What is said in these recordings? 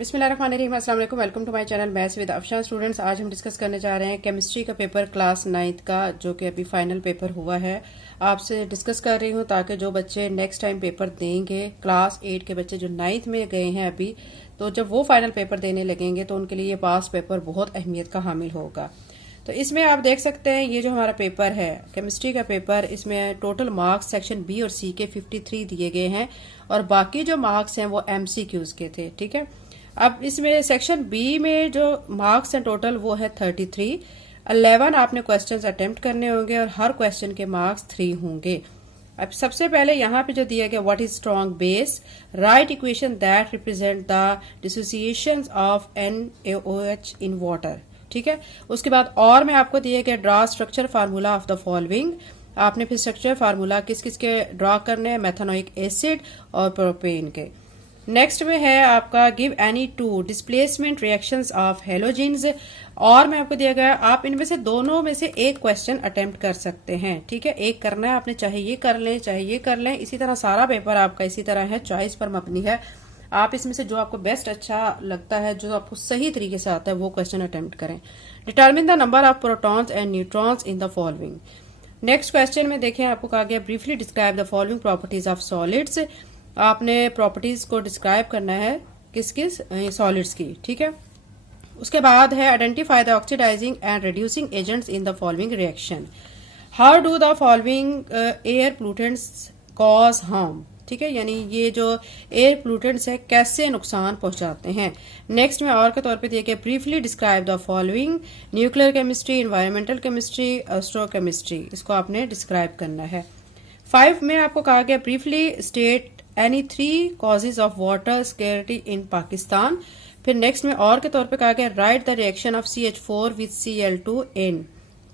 बिस्मिल्लाहिर्रहमानिर्रहीम, अस्सलाम वालेकुम। Welcome to my channel maths with Afshan. Students, आज हम डिस्कस करने जा रहे हैं केमिस्ट्री का पेपर क्लास 9th का, जो कि अभी फाइनल पेपर हुआ है। आपसे डिस्कस कर रही हूँ ताकि जो बच्चे नेक्स्ट टाइम पेपर देंगे, क्लास 8 के बच्चे जो 9th में गए हैं अभी, तो जब वो फाइनल पेपर देने लगेंगे तो उनके लिए ये पास पेपर बहुत अहमियत का हामिल होगा। तो इसमें आप देख सकते हैं ये जो हमारा पेपर है केमिस्ट्री का पेपर, इसमें टोटल मार्क्स सेक्शन बी और सी के 53 दिए गए हैं और बाकी जो मार्क्स हैं वो MCQs के थे। ठीक है, अब इसमें सेक्शन बी में जो मार्क्स हैं टोटल वो है 33। 11 आपने क्वेश्चंस अटेम्प्ट करने होंगे और हर क्वेश्चन के मार्क्स 3 होंगे। अब सबसे पहले यहाँ पे जो दिया गया, what is strong base, right equation that represent the dissociation of NaOH in water. ठीक है, उसके बाद और में आपको दिया गया draw structure formula of the following. आपने फिर स्ट्रक्चर फार्मूला किस किस के ड्रा करने हैं, मेथनोइक एसिड और प्रोपेन के। नेक्स्ट में है आपका give any two displacement reactions of halogens, और में आपको दिया गया आप इनमें से दोनों में से एक क्वेश्चन अटेम्प्ट कर सकते हैं। ठीक है, एक करना है आपने, चाहे ये कर लें चाहे ये कर लें। इसी तरह सारा पेपर आपका इसी तरह है, चॉइस पर मबनी है। आप इसमें से जो आपको बेस्ट अच्छा लगता है, जो आपको सही तरीके से आता है, वो क्वेश्चन अटेम्प्ट करें। Determine the number of protons and neutrons in the following. Next question में देखें, आपको कहा गया briefly describe the following properties of solids. आपने प्रॉपर्टीज को डिस्क्राइब करना है किस किस सॉलिड्स की। ठीक है, उसके बाद है identify the oxidising and reducing agents in the following reaction. How do the following air pollutants cause harm. ठीक है, यानी ये जो एयर पोल्यूटेंट्स है कैसे नुकसान पहुंचाते हैं। नेक्स्ट में और के तौर पे दिया गया briefly describe the following, nuclear chemistry, environmental chemistry, एस्ट्रोकेमिस्ट्री, इसको आपने डिस्क्राइब करना है। 5 में आपको कहा गया briefly state any 3 causes of water scarcity in Pakistan. फिर नेक्स्ट में और के तौर पे कहा गया write the reaction of CH4 with Cl2n।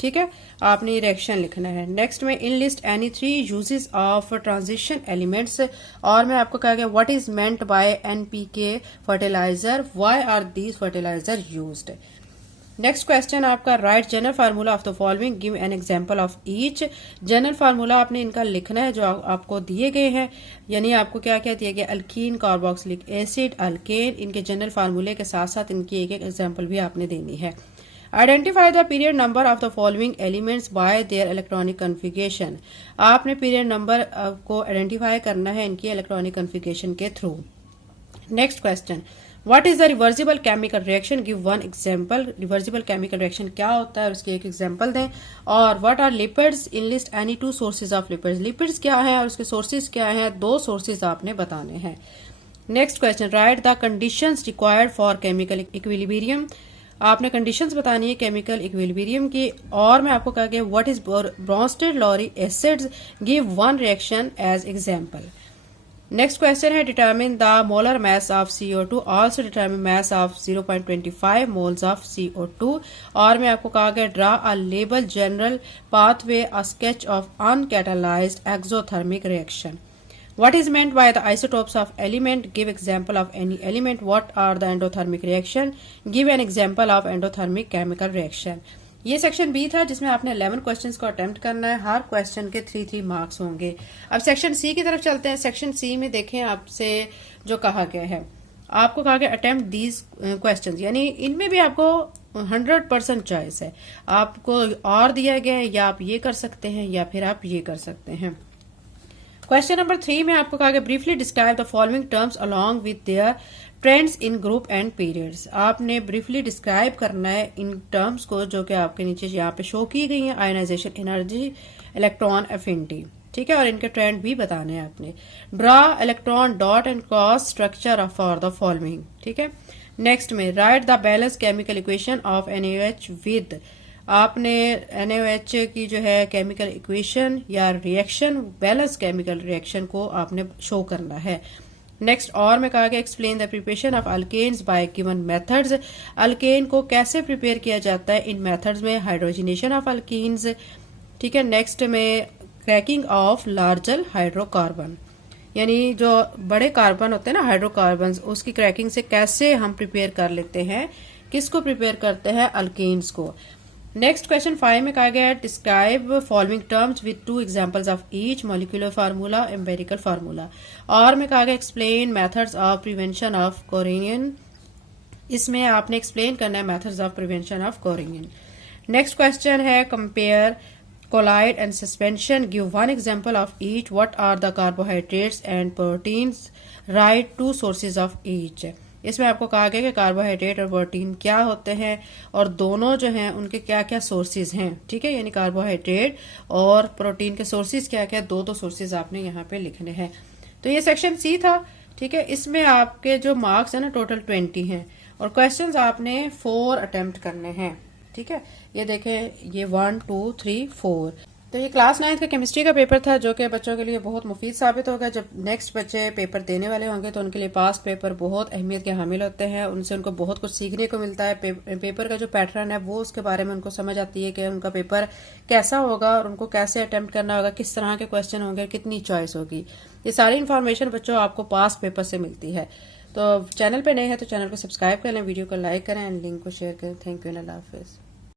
ठीक है, आपने ये रिएक्शन लिखना है। नेक्स्ट में in list any 3 uses of transition elements, और में आपको कहा गया what is meant by NPK fertiliser, why are these fertiliser used. Next question आपका write general formula of the following, give an example of each. General formula आपने इनका लिखना है जो आपको दिए गए हैं, यानी आपको क्या क्या दिया गया, अल्कीन, कार्बोक्सिलिक एसिड, अल्केन, इनके जनरल फार्मूले के साथ साथ इनकी एक एक एग्जांपल भी आपने देनी है। Identify the period number of the following elements by their electronic configuration. आपने पीरियड नंबर को आइडेंटिफाई करना है इनकी इलेक्ट्रॉनिक कॉन्फ़िगरेशन के through. Next question, what is the reversible chemical reaction, give one example. Reversible chemical reaction क्या होता है और उसकी एक एग्जांपल दें। और what are lipids, in list any 2 sources of lipids. Lipids क्या है और उसके सोर्सेज क्या है, 2 सोर्सेज आपने बताने हैं। Next question, right the conditions required for chemical equilibrium. आपने कंडीशंस बतानी है केमिकल इक्विलिब्रियम की। और मैं आपको कहा गया what is Bronsted Lowry acids, give one reaction as example. Next question है determine the molar mass of CO2, also determine mass of 0.25 moles of CO2। और मैं आपको कहा गया draw a label general pathway a sketch of uncatalysed exothermic reaction. What is meant by the isotopes of element, give example of any element. What are the endothermic reaction, give an example of endothermic chemical reaction। ये section B था जिसमें आपने 11 questions को attempt करना है, हर question के 3-3 marks होंगे। अब सेक्शन सी की तरफ चलते हैं। सेक्शन सी में देखें आपसे जो कहा गया है, आपको कहा गया अटेम्प्ट दीज क्वेश्चंस, यानी इनमें भी आपको 100% चॉइस है। आपको और दिया गया है, या आप ये कर सकते हैं या फिर आप ये कर सकते हैं। क्वेश्चन नंबर 3 में आपको कहा गया briefly describe the following terms along with their trends in group and periods. आपने ब्रीफली डिस्क्राइब करना है इन टर्म्स को जो कि आपके नीचे यहाँ पे शो की गई है, आयनाइजेशन एनर्जी, इलेक्ट्रॉन एफिनिटी। ठीक है, और इनके ट्रेंड भी बताने हैं आपने। Draw electron dot and cross structure for the following. ठीक है, नेक्स्ट में right the balance chemical equation of NaOH with. आपने NaOH की जो है केमिकल इक्वेशन या रिएक्शन, बैलेंस केमिकल रिएक्शन को आपने शो करना है। नेक्स्ट और में कहा गया explain the preparation of alkanes by given methods. Alkane को कैसे प्रिपेयर किया जाता है इन मेथड्स में, हाइड्रोजनेशन ऑफ अल्कीन्स। ठीक है, नेक्स्ट में क्रैकिंग ऑफ लार्जर हाइड्रोकार्बन, यानी जो बड़े कार्बन होते हैं ना हाइड्रोकार्बन, उसकी क्रैकिंग से कैसे हम प्रिपेयर कर लेते हैं, किसको प्रिपेयर करते हैं, अल्केन्स को। नेक्स्ट क्वेश्चन 5 में कहा गया है describe following terms with 2 examples of each, molecular formula, empirical formula. और में कहा गया explain methods of prevention of corrosion इसमें आपने एक्सप्लेन करना है methods of prevention of corrosion. Next question है compare colloid and suspension, give one example of each, what are the carbohydrates and proteins, write two sources of each. इसमें आपको कहा गया कि कार्बोहाइड्रेट और प्रोटीन क्या होते हैं और दोनों जो हैं उनके क्या क्या सोर्सेज हैं, ठीक है, यानी कार्बोहाइड्रेट और प्रोटीन के सोर्सेज क्या क्या, दो सोर्सेज आपने यहाँ पे लिखने हैं। तो ये सेक्शन सी था, ठीक है। इसमें आपके जो मार्क्स है ना टोटल 20 हैं और क्वेश्चंस आपने 4 अटेम्प्ट करने हैं, ठीक है। ये देखें, ये 1 2 3 4। तो ये क्लास 9 का केमिस्ट्री का पेपर था जो कि बच्चों के लिए बहुत मुफीद साबित होगा। जब नेक्स्ट बच्चे पेपर देने वाले होंगे तो उनके लिए पास्ट पेपर बहुत अहमियत के हामिल होते हैं, उनसे उनको बहुत कुछ सीखने को मिलता है। पेपर का जो पैटर्न है वो उसके बारे में उनको समझ आती है कि उनका पेपर कैसा होगा और उनको कैसे अटेम्प्ट करना होगा, किस तरह के क्वेश्चन होंगे, कितनी चॉइस होगी। ये सारी इन्फॉर्मेशन बच्चों आपको पास्ट पेपर से मिलती है। तो चैनल पे नए हैं तो चैनल को सब्सक्राइब कर लें, वीडियो को लाइक करें एंड लिंक को शेयर करें। Thank you, Allah Hafiz.